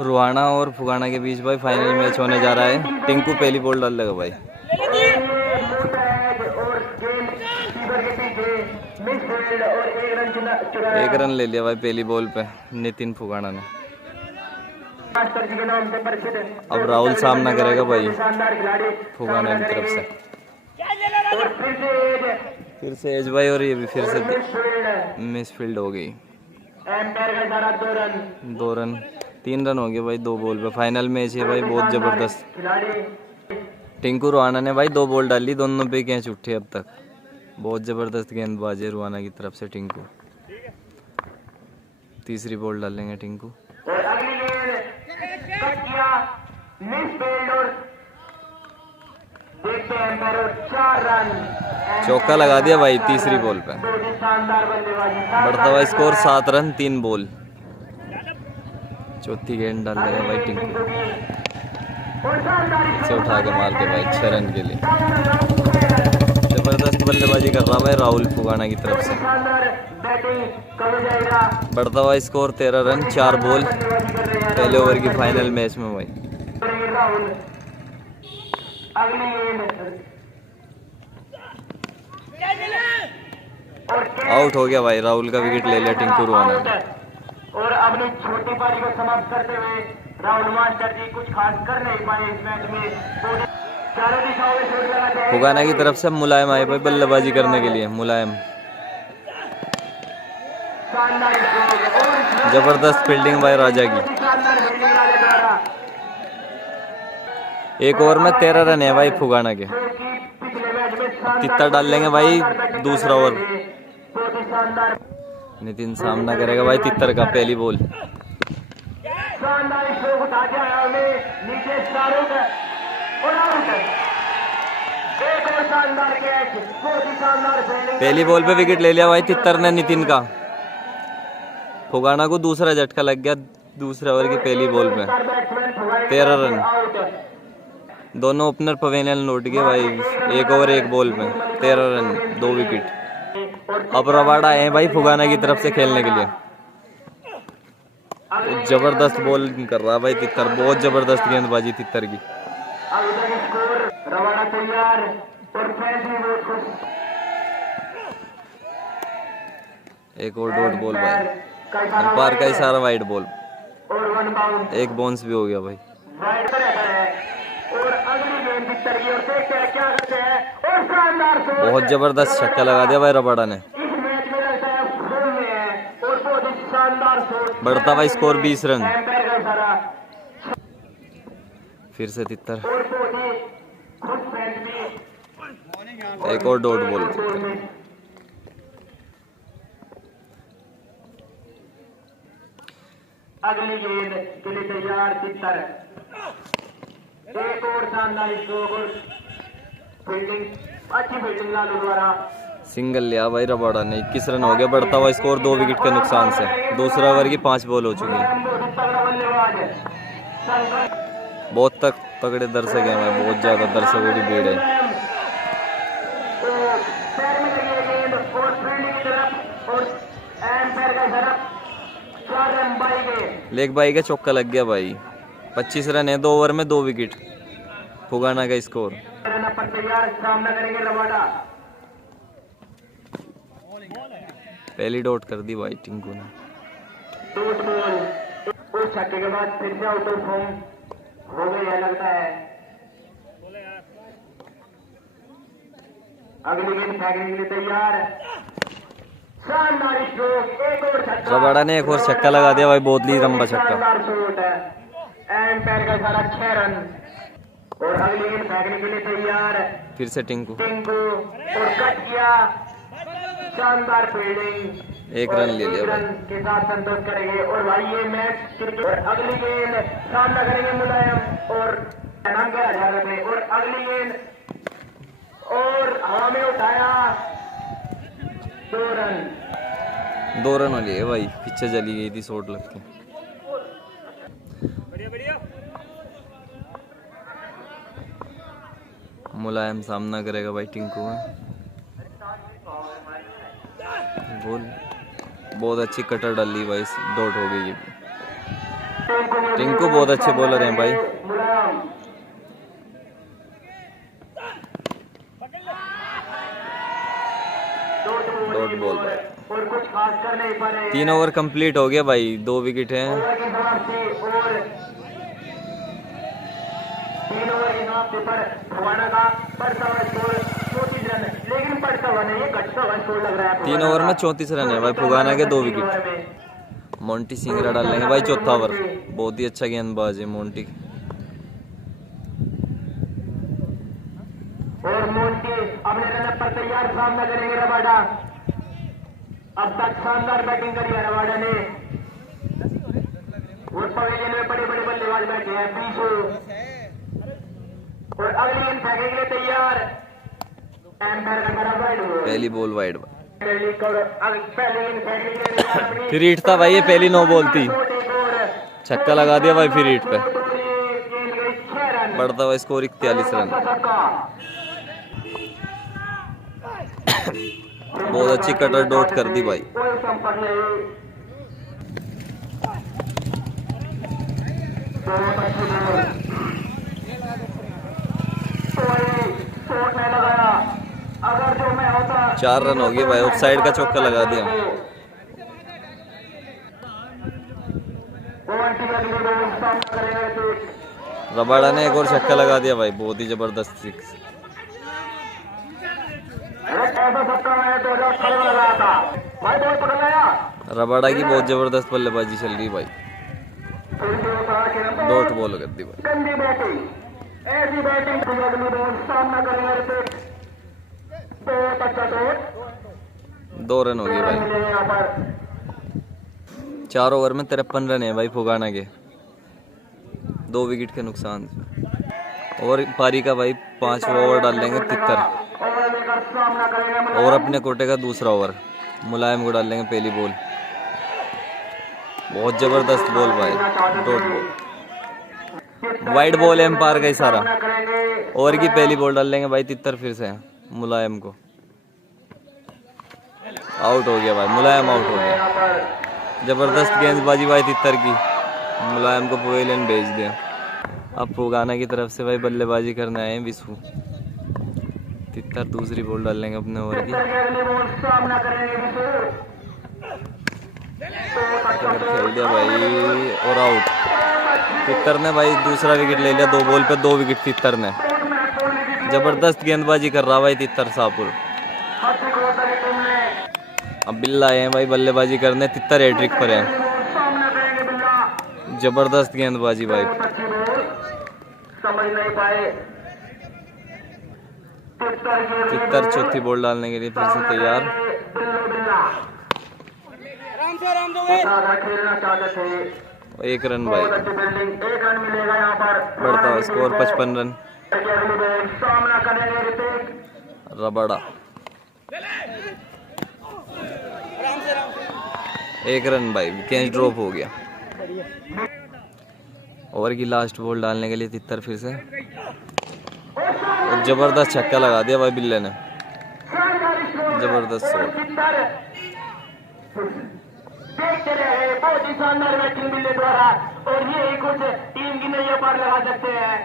रुहाना और फुगाना के बीच भाई फाइनल मैच होने जा रहा है। टिंकू पहली बॉल डाल लेगा भाई। एक रन ले लिया भाई पहली बॉल पे नितिन फुगाना ने। अब राहुल सामना करेगा भाई फुगाना की तरफ से। फिर से एज भाई और ये भी फिर से मिस फील्ड हो गई। 2 रन 3 रन हो गए भाई 2 बॉल पे। फाइनल मैच है भाई बहुत जबरदस्त। टिंकू रुहाना ने भाई 2 बॉल डाली, दोनों पे कैच उठे अब तक। बहुत जबरदस्त गेंदबाजी है रुहाना की तरफ से टिंकू। तीसरी बॉल डालेंगे टिंकू। चौका लगा दिया भाई तीसरी बॉल पे। बढ़ता हुआ स्कोर 7 रन 3 बॉल। चौथी गेंद डाल देगा भाई टिंकू से उठा के मार के भाई 6 रन के लिए। जबरदस्त बल्लेबाजी कर रहा भाई राहुल फुगाना की तरफ से। बढ़ता हुआ स्कोर 13 रन 4 बॉल पहले ओवर की फाइनल मैच में भाई। आउट हो गया भाई, राहुल का विकेट ले लिया टिंकू रुहाना ने। और अपनी छोटी पारी को समाप्त करते हुए राहुल मास्टर जी कुछ खास कर नहीं पाए इस मैच में। चारों दिशाओं में शॉट लगाते हैं। फुगाना की तरफ से मुलायम आए भाई बल्लेबाजी करने के लिए। मुलायम जबरदस्त फील्डिंग भाई राजा की। एक ओवर में 13 रन है भाई फुगाना के। तित्तर डाल लेंगे भाई दूसरा ओवर। नितिन सामना करेगा भाई तित्तर का पहली बॉल। पहली बॉल पे विकेट ले लिया भाई तित्तर ने नितिन का। फुगाना को दूसरा झटका लग गया दूसरे ओवर की पहली बॉल पे। 13 रन। दोनों ओपनर पवेलियन लौट गए भाई एक ओवर एक बॉल में। 13 रन 2 विकेट। अब रबाड़ा है भाई फुगाना की तरफ से खेलने के लिए। जबरदस्त बॉलिंग कर रहा भाई तित्तर। बहुत जबरदस्त गेंदबाजी तित्तर की। एक और डॉट बॉल भाई। अंपायर का इशारा वाइड बॉल। एक बाउंस भी हो गया भाई। बहुत जबरदस्त छक्का लगा दिया भाई रबाड़ा ने। बढ़ता हुआ स्कोर 20 रन। फिर से तित्तर। एक और डॉट बॉल। अगली गेंद के लिए तैयार तित्तर। एक और शानदार स्ट्रोक। फील्डिंग अच्छी फील्डिंग लालू द्वारा। सिंगल लिया भाई रबाड़ा ने। 21 रन हो गया। बढ़ता हुआ स्कोर 2 विकेट के नुकसान से। दूसरा ओवर की 5 बॉल हो चुकी है। बहुत तगड़े दर्शक हैं, बहुत ज्यादा दर्शकों की भीड़ है। लेग बाई का चौका लग गया भाई। 25 रन है 2 ओवर में 2 विकेट। फुगाना का स्कोर। पहली डॉट कर दी भाई टिंकू ने। उस छक्के के बाद फिर से आउट ऑफ फॉर्म हो गया लगता है। अगली गेंद फेंकने के लिए तैयार। शानदार स्ट्रोक। एक और छक्का। रबाड़ा ने एक और छक्का लगा दिया भाई। बहुत ही लंबा छक्का। एम्पायर का इशारा 6 रन। और अगली गेंद फेंकने के लिए तैयार। फिर से टिंकू और कट किया। शानदार फील्डिंग। 1 रन ले लिया रन के साथ संतोष करेंगे और भाई ये मैच क्रिकेट। और अगली गेंद सामना करेंगे मुलायम और और अगली गेंद और हवा में उठाया। 2 रन। 2 रन हो लिए भाई। पीछे चली गई थी शॉट लग के। मुलायम सामना करेगा भाई टिंकू में। बॉल बहुत अच्छी कटर डाली भाई। डॉट हो गई ये भी। टिंकू बहुत अच्छे बॉलर हैं भाई। मुलायम डॉट बॉल भाई। और कुछ खास कर नहीं पाए। 3 ओवर कंप्लीट हो गया भाई, 2 विकेट हैं। ओवर की समाप्ति और 3 ओवर की समाप्ति पर भगवाना का बढ़ता हुआ स्कोर 34 रन, लेकिन बढ़ता हुआ नहीं, घटता हुआ स्कोर लग रहा है। 3 ओवर में 34 रन है भाई, फुगाना के 2 विकेट। मोंटी सिंगरा डालेंगे भाई चौथा ओवर। बहुत ही अच्छा गेंदबाज है मोंटी। और मोंटी अपने रन पर तैयार, सामना करेंगे रबाडा। अब तक शानदार बैटिंग करी है रबाडा ने। और पवेलियन में बड़े बड़े बल्लेबाज बैठे हैं, पीछे और अगली गेंद फेंकने के लिए तैयार। एम्पायर का बड़ा वाइड हो, पहली बॉल वाइड। पहली गेंद फेंकने के लिए तैयार अपनी। फिर हिट था भाई, ये पहली 9 बॉल थी। छक्का लगा दिया भाई फिर हिट पे। बढ़ता हुआ स्कोर 41 रन। बहुत अच्छी कटर डॉट कर दी भाई। अगर जो मैं होता 4 रन हो गए भाई, ऑफ साइड का चौका लगा दिया। रबाड़ा ने एक और छक्का लगा दिया भाई, बहुत ही जबरदस्त सिक्स। रबाड़ा की बहुत जबरदस्त बल्लेबाजी चल रही भाई। डॉट बॉल कर दी भाई। गंदी बैटिंग, ऐसी बैटिंग सामना करेंगे। बहुत अच्छा डॉट। 2 रन हो गए भाई। 4 ओवर में 53 रन है भाई फुगाना के, 2 विकेट के नुकसान। और पारी का भाई 5वां ओवर डाल लेंगे 73। और अपने कोटे का दूसरा ओवर मुलायम को डाल लेंगे पहली बॉल। बहुत जबरदस्त बॉल भाई, डॉट बॉल। वाइड बॉल है एम्पायर का इशारा। ओवर की पहली बॉल डाल लेंगे भाई 73 फिर से मुलायम को। आउट हो गया भाई, मुलायम आउट हो गया। जबरदस्त गेंदबाजी भाई 73 की, मुलायम को पवेलियन भेज दिया। अब फुगाना की तरफ से भाई बल्लेबाजी करने आए हैं विशु। 73 दूसरी बॉल डाल लेंगे अपने ओवर की। खेल दिया भाई और आउट। 73 ने भाई दूसरा विकेट ले लिया, 2 बॉल पे 2 विकेट 73 ने। जबरदस्त गेंदबाजी कर रहा भाई 73 शाहपुर। अब बिल्ला आए हैं भाई बल्लेबाजी करने, 73 हैट्रिक पर है। जबरदस्त गेंदबाजी भाई। समझ नहीं पाए। 73 चौथी बॉल डालने के लिए फिर से तैयार। खेलना चाहते थे। 1 रन भाई। 1 रन मिलेगा यहाँ पर। बढ़ता हुआ स्कोर 55 रन। सामना करेंगे रबाड़ा 1 रन भाई, कैच ड्रॉप हो गया। ओवर की लास्ट बॉल डालने के लिए 73 फिर से। और जबरदस्त छक्का लगा दिया भाई बिल्ले ने। जबरदस्त शॉट। देखते रहे, बहुत ही शानदार बैटिंग बिल्ले द्वारा। और ये ही कुछ टीम की नैया पार लगा सकते हैं।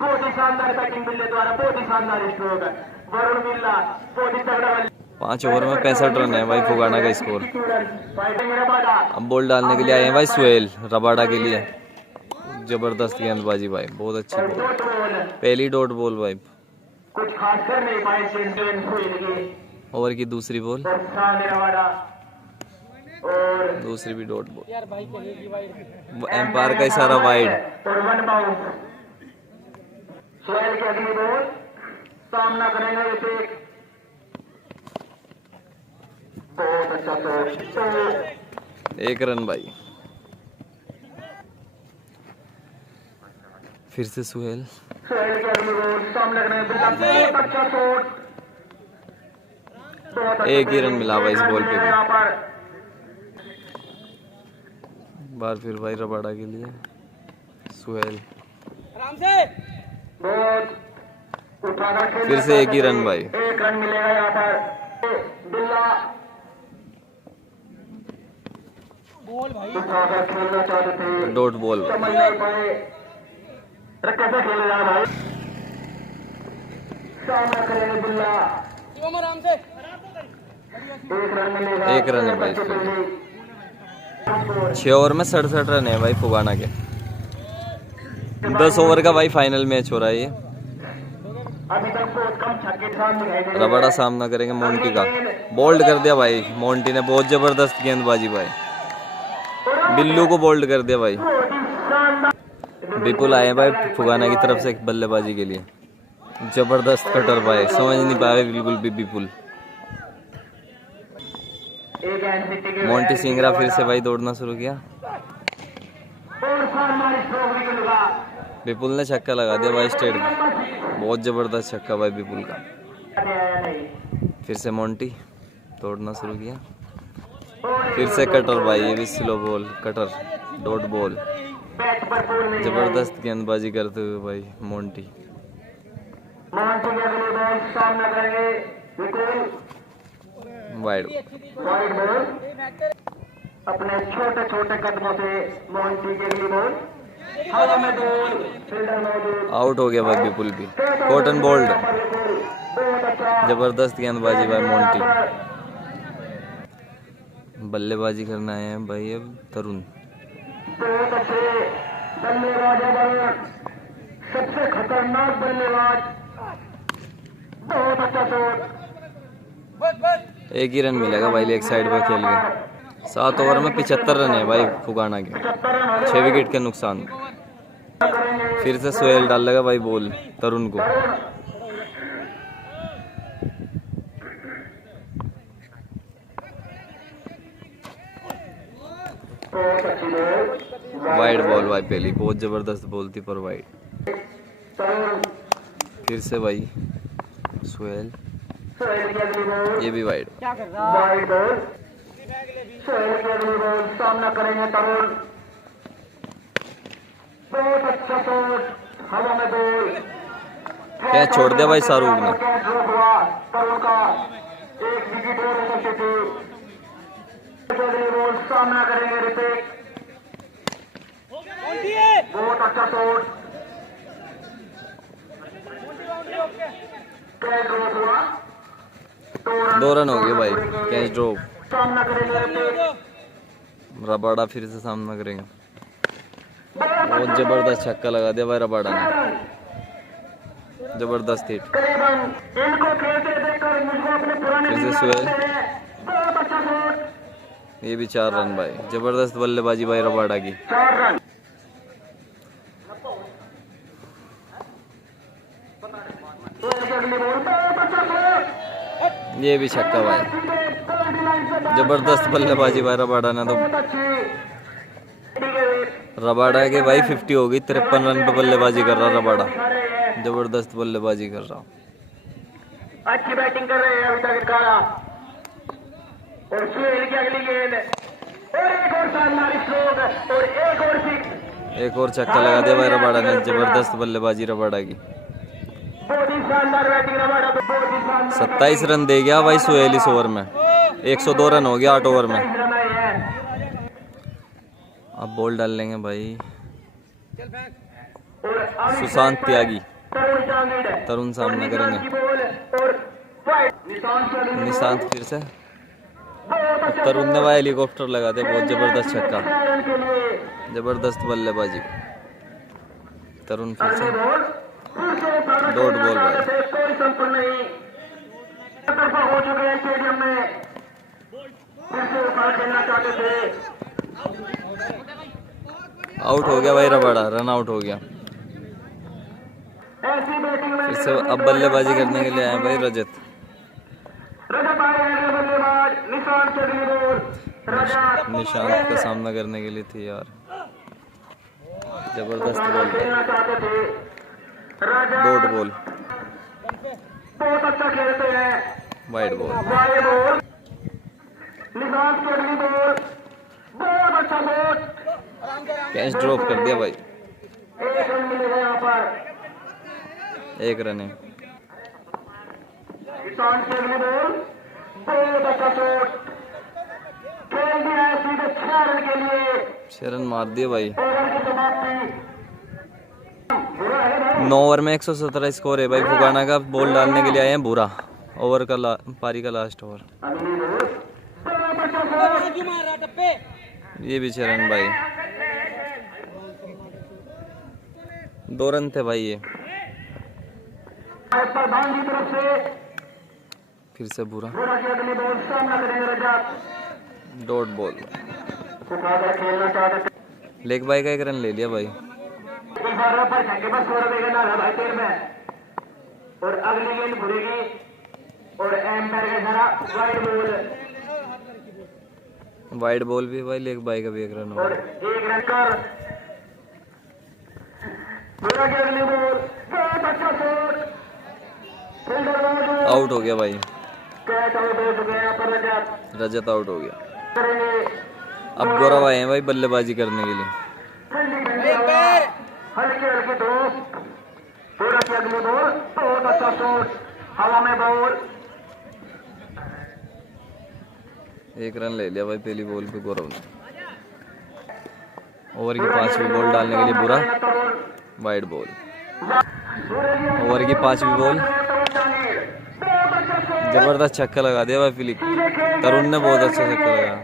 बहुत ही शानदार बैटिंग बिल्ले द्वारा, बहुत ही शानदार स्ट्रोक। वरुण बिल्ला बहुत ही तगड़ा। 5 ओवर में 65 रन है भाई फुगाना का स्कोर। अब बॉल डालने के लिए आए हैं भाई सुहेल रबाड़ा के लिए। जबरदस्त गेंदबाजी भाई, बहुत अच्छी बॉल। पहली डॉट बॉल भाई। कुछ खास कर नहीं पाए। ओवर की दूसरी बॉल, और दूसरी भी डॉट बॉल। एम्पायर का इशारा वाइड। सोहेल की अगली बॉल सामना करेंगे इसे। बहुत अच्छा शॉट। 1 रन भाई। फिर से सुहेल। सोहेल की अगली बॉल सामने करेंगे। बहुत अच्छा शॉट। एक ही रन मिला भाई इस बॉल पे भी। बार फिर भाई रबाड़ा के लिए सुहेल। फिर से 1 ही रन भाई। 1 रन मिलेगा यहाँ पर। बिल्ला उठाकर खेलना चाहते थे, डॉट बॉल। समझ नहीं पाए कैसे खेल रहा भाई। सामना करेंगे बिल्ला, एक रन मिलेगा। एक रन है भाई इसमें। 6 ओवर में 67 रन है भाई फुगाना के। 10 ओवर का भाई फाइनल मैच हो रहा है ये। अभी तक बहुत कम छक्के सामने दिखाई दे रहे हैं। रबाड़ा सामना करेंगे मोंटी का। बोल्ड कर दिया भाई मोंटी ने, बहुत जबरदस्त गेंदबाजी भाई। बिल्लू को बोल्ड कर दिया भाई। बहुत ही शानदार। विपुल आए भाई फुगाना की तरफ से बल्लेबाजी के लिए। जबरदस्त कटर भाई, समझ नहीं पाए बिल्कुल भी विपुल। एक एंड सिटी के मोंटी सिंगरा फिर से भाई दौड़ना शुरू किया। और शानदार स्ट्रोक निकलेगा। विपुल ने छक्का लगा दिया भाई स्टेट में। बहुत जबरदस्त छक्का भाई विपुल का। फिर से मोंटी दौड़ना शुरू किया। फिर से कटर भाई, ये भी slow ball cutter dot ball. Bat पर बॉल नहीं है। जबरदस्त गेंदबाजी करते हुए भाई मोंटी। मोंटी के अगले बॉल सामना करेंगे विपुल। वाइड वाइड बॉल, अपने छोटे छोटे कदमों से मोंटी के अगली बॉल हवा में बॉल, फील्डर मौजूद। आउट हो गया भाई विपुल भी। कॉटन बोल्ड, बहुत अच्छा जबरदस्त गेंदबाजी भाई मोंटी। बल्लेबाजी करना है भाई अब तरुण। बहुत अच्छे बल्लेबाज है वरुण, सबसे खतरनाक बल्लेबाज। बहुत अच्छा शॉट। एक ही रन मिलेगा भाई लेग साइड पर खेल के। 7 ओवर में 75 रन है भाई फुगाना के। 6 विकेट के नुकसान। फिर से सोहेल डाल लगा भाई बॉल तरुण को। बहुत अच्छी बॉल, वाइड बॉल भाई पहली, बहुत जबरदस्त बॉल थी पर वाइड। तरुण। फिर से भाई सोहेल, सोहेल की अगली बॉल, ये भी वाइड। Wide ball. सोहेल की अगली बॉल सामना करेंगे तरुण। बहुत अच्छा शॉट, हवा में बॉल। कैच छोड़ दिया भाई शाहरुख ने। कैच ड्रॉप हुआ तरुण का, एक विकेट और हो सकती थी। अगली बॉल सामना करेंगे ऋतिक। बहुत अच्छा शॉट, कैच ड्रॉप हुआ। 2 रन हो गए भाई, कैच ड्रॉप। सामना करेंगे ऋतिक। रबाड़ा फिर से सामना करेंगे। बहुत जबरदस्त छक्का लगा दिया भाई रबाड़ा ने, जबरदस्त हिट। करीबन इनको खेलते देखकर मुझको अपने पुराने फिर से दिन याद सोहेल। आते हैं। बहुत अच्छा शॉट, ये भी 4 रन भाई, जबरदस्त बल्लेबाजी भाई रबाड़ा की। 4 रन। अगली बॉल, बहुत अच्छा शॉट। ये भी छक्का भाई, जबरदस्त बल्लेबाजी भाई रबाड़ा ने। तो बहुत अच्छी। रबाड़ा के भाई 50 हो गई। 53 रन पे बल्लेबाजी कर रहा रबाड़ा, जबरदस्त बल्लेबाजी कर रहा। अच्छी बैटिंग कर रहे हैं अभी तक कारा। और सोहेल की अगली गेंद, और एक और शानदार स्ट्रोक, और एक और सिक्स। एक और छक्का लगा दिया भाई रबाड़ा ने, जबरदस्त बल्लेबाजी रबाड़ा की। बहुत ही शानदार बैटिंग रबाड़ा, तो बहुत ही शानदार 27 रन दे गया भाई सोहेल इस ओवर में। 102 रन हो गया 8 ओवर में। रन आए हैं। अब बॉल डाल लेंगे भाई और अभी सुशांत त्यागी। तरुण जांगीड़, तरुण सामना और करेंगे। निशांत की बॉल, और वाइड। निशांत की अगली निशांत बॉल, फिर से। बहुत अच्छा तरुण ने भाई हेलीकॉप्टर लगा दिया, बहुत जबरदस्त छक्का, रन के लिए। जबरदस्त बल्लेबाजी। तरुण फिर अगली से बॉल, फिर से भारत डॉट खेलना बॉल भाई। चाहते थे, कोई संपूर्ण नहीं। तरफा हो चुके हैं स्टेडियम में। फिर से भारत खेलना चाहते थे। आउट हो गया भाई रबाड़ा, रन आउट हो गया। ऐसी बैटिंग में फिर से अब बल्लेबाजी करने के लिए आए भाई रजत। रजत आए हैं बल्लेबाज। निशांत की अगली बॉल, रजत निशांत का सामना करने के लिए तैयार। जबरदस्त बॉल, खेलना चाहते थे। डॉट रजत बॉल, बहुत अच्छा खेलते हैं। Wide ball. Wide ball, Nishant की अगली बॉल, बहुत अच्छा बॉल। कैच ड्रॉप कर दिया भाई। एक रन मिलेगा यहाँ पर। 1 रन है। निशांत की अगली बॉल, बहुत अच्छा शॉट। खेल दिया है सीधे 6 रन के लिए। शरण मार दिए भाई। ओवर की समाप्ति। 9 ओवर में 117 स्कोर है भाई। फुगाना का बॉल डालने के लिए आए हैं बुरा। ओवर का पारी का लास्ट ओवर। अगली बॉल ये भी शरण भाई। 2 रन थे भाई ये। प्रधान की तरफ से फिर से बुरा। बुरा की अगली बॉल सामना करेंगे रजत। Dot ball. फुगाना खेलना चाहते थे। लेग बाई का 1 रन ले लिया भाई। एक बार पर छक्के पर स्कोर देगा ना भाई तेर में। और अगली गेंद घुरेगी और एम्पायर का इशारा वाइड बॉल। वाइड बॉल भी भाई। लेग बाई का भी 1 रन और होगा। 1 रन कर बुरा की अगली बॉल। बहुत अच्छा शॉट। फील्डर मौजूद। आउट हो गया भाई। कैच आउट हो चुके हैं यहाँ पर रजत। रजत आउट हो गया। करेंगे अब गौरव आए हैं भाई बल्लेबाजी करने के लिए। ठंडी ठंडी हवा, हल्की हल्की धूप। बुरा की अगली बॉल। बहुत अच्छा शॉट। हवा में बॉल। 1 रन ले लिया भाई पहली बॉल पे गौरव ने। ओवर की 5वीं बॉल डालने के लिए बुरा। Wide ball. ओवर की 5वीं बॉल। जबरदस्त छक्का लगा दिया भाई फिलिप। तरुण ने बहुत अच्छा छक्का लगा।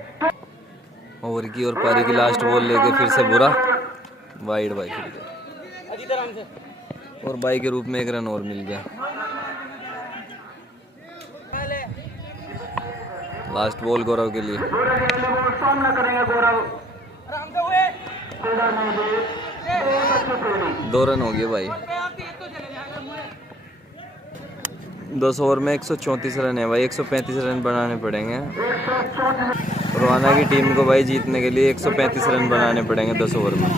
ओवर की और पारी की लास्ट बॉल लेके फिर से बुरा। वाइड भाई फिर से। और बाई के रूप में 1 रन और मिल गया। लास्ट बॉल गौरव के लिए। बुरा की अगली बॉल सामना करेंगे गौरव। फील्डर मौजूद। बहुत अच्छी फील्डिंग। 2 रन हो गए भाई। 10 ओवर में 134 रन है भाई। 135 रन बनाने पड़ेंगे। 134 रोहाना की टीम को भाई जीतने के लिए 135 रन बनाने पड़ेंगे 10 ओवर में।